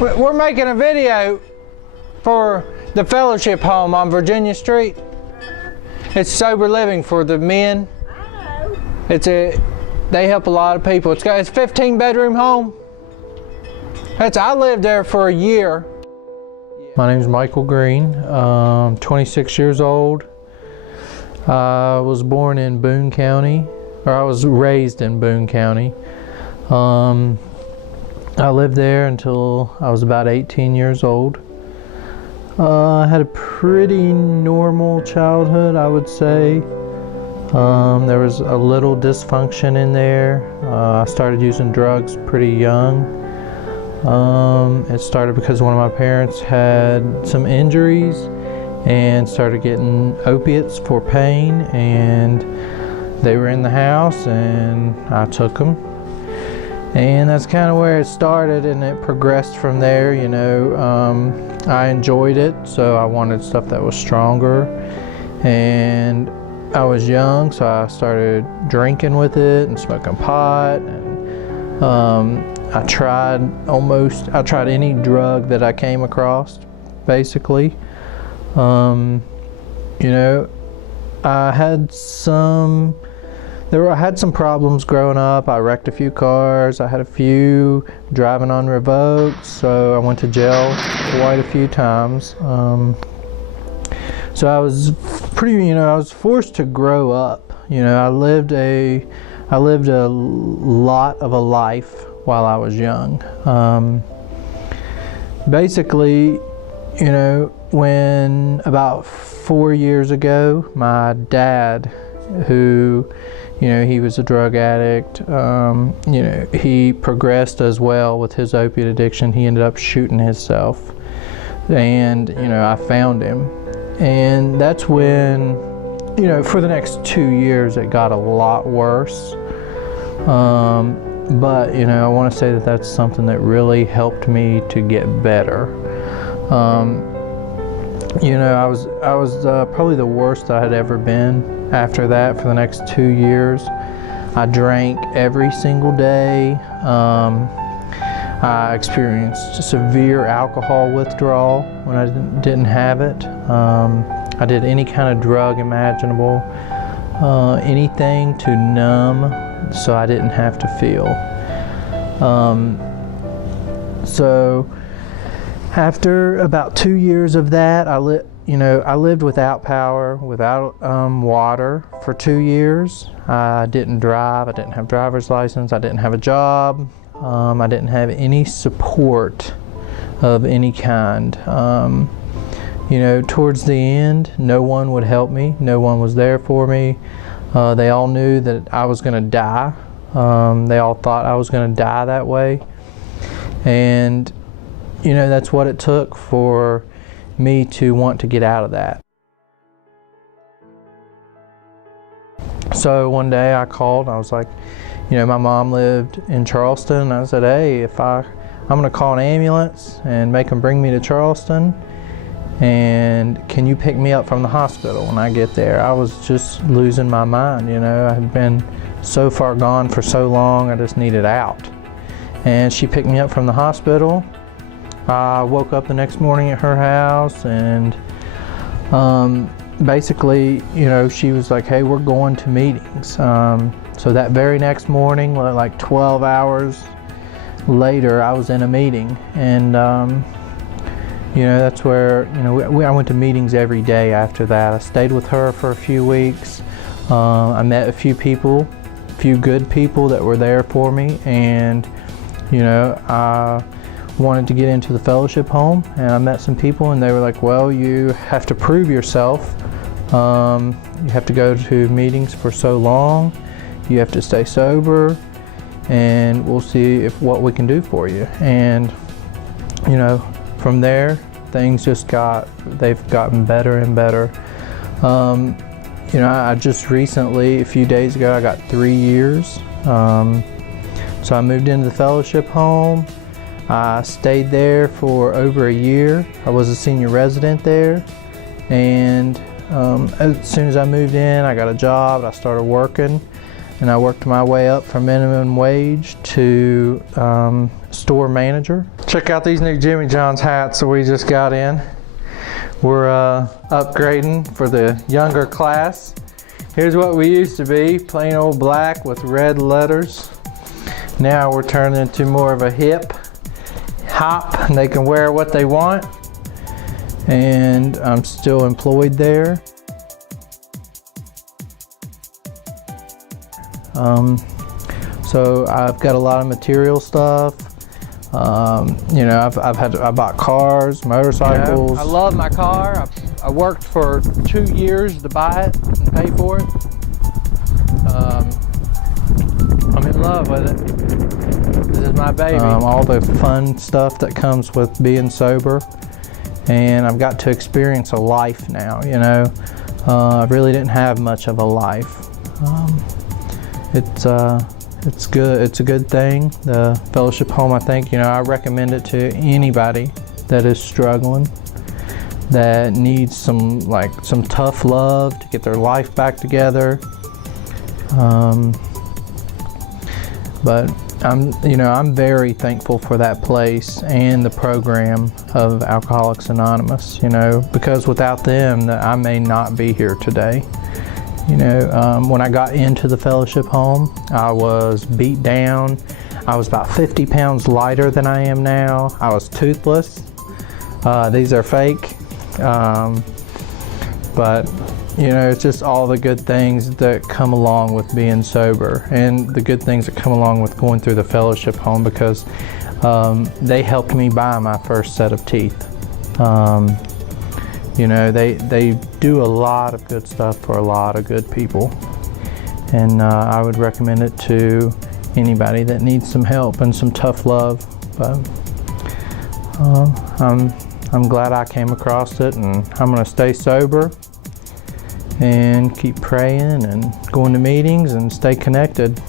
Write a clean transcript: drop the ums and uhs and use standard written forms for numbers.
We're making a video for the Fellowship Home on Virginia Street. It's sober living for the men. They help a lot of people. It's a 15-bedroom home. I lived there for a year. My name is Michael Green. 26 years old. I was born in Boone County, or I was raised in Boone County. I lived there until I was about 18 years old. I had a pretty normal childhood, I would say. There was a little dysfunction in there. I started using drugs pretty young. It started because one of my parents had some injuries and started getting opiates for pain, and they were in the house and I took them. And that's kind of where it started, and it progressed from there, you know. I enjoyed it, so I wanted stuff that was stronger. And I was young, so I started drinking with it and smoking pot. And I tried any drug that I came across, basically. You know, I had some problems growing up. I wrecked a few cars. I had a few driving on revoked, so I went to jail quite a few times. So I was I was forced to grow up. You know, I lived a lot of a life while I was young. Basically, you know, when about 4 years ago, my dad, who, you know, he was a drug addict, you know, he progressed as well with his opiate addiction. He ended up shooting himself, and, you know, I found him. And that's when, you know, for the next 2 years it got a lot worse. But, you know, I want to say that that's something that really helped me to get better. You know, I was probably the worst I had ever been after that for the next 2 years. I drank every single day. I experienced severe alcohol withdrawal when I didn't have it. I did any kind of drug imaginable, anything to numb so I didn't have to feel. So after about 2 years of that, I lived without power, without water for 2 years. I didn't drive. I didn't have a driver's license. I didn't have a job. I didn't have any support of any kind. You know, towards the end, no one would help me. No one was there for me. They all knew that I was going to die. They all thought I was going to die that way. And, you know, that's what it took for me to want to get out of that. So one day I called, I was like, you know, my mom lived in Charleston, and I said, hey, I'm gonna call an ambulance and make them bring me to Charleston, and can you pick me up from the hospital when I get there? I was just losing my mind, you know. I had been so far gone for so long, I just needed out. And she picked me up from the hospital. I woke up the next morning at her house, and basically, you know, she was like, hey, we're going to meetings. So that very next morning, like 12 hours later, I was in a meeting. And, you know, that's where, you know, I went to meetings every day after that. I stayed with her for a few weeks. I met a few people, a few good people that were there for me. And, you know, I wanted to get into the Fellowship Home, and I met some people, and they were like, well, you have to prove yourself. You have to go to meetings for so long. You have to stay sober, and we'll see what we can do for you. And, you know, from there, things just they've gotten better and better. You know, I just recently, a few days ago, I got 3 years. So I moved into the Fellowship Home. I stayed there for over a year. I was a senior resident there, and as soon as I moved in, I got a job. I started working, and I worked my way up from minimum wage to store manager. Check out these new Jimmy John's hats that we just got in. We're upgrading for the younger class. Here's what we used to be, plain old black with red letters. Now we're turning into more of a hip hop, and they can wear what they want. And I'm still employed there. So I've got a lot of material stuff. You know, I bought cars, motorcycles. I love my car. I worked for 2 years to buy it and pay for it. I'm in love with it. This is my baby. All the fun stuff that comes with being sober, and I've got to experience a life now. You know, I really didn't have much of a life. It's good. It's a good thing. The fellowship home, I think, you know, I recommend it to anybody that is struggling, that needs some tough love to get their life back together. But I'm very thankful for that place and the program of Alcoholics Anonymous, you know, because without them, I may not be here today. You know, when I got into the fellowship home, I was beat down. I was about 50 pounds lighter than I am now. I was toothless. These are fake. But, you know, it's just all the good things that come along with being sober, and the good things that come along with going through the fellowship home, because they helped me buy my first set of teeth. You know, they do a lot of good stuff for a lot of good people, and I would recommend it to anybody that needs some help and some tough love. But I'm glad I came across it, and I'm going to stay sober and keep praying and going to meetings and stay connected.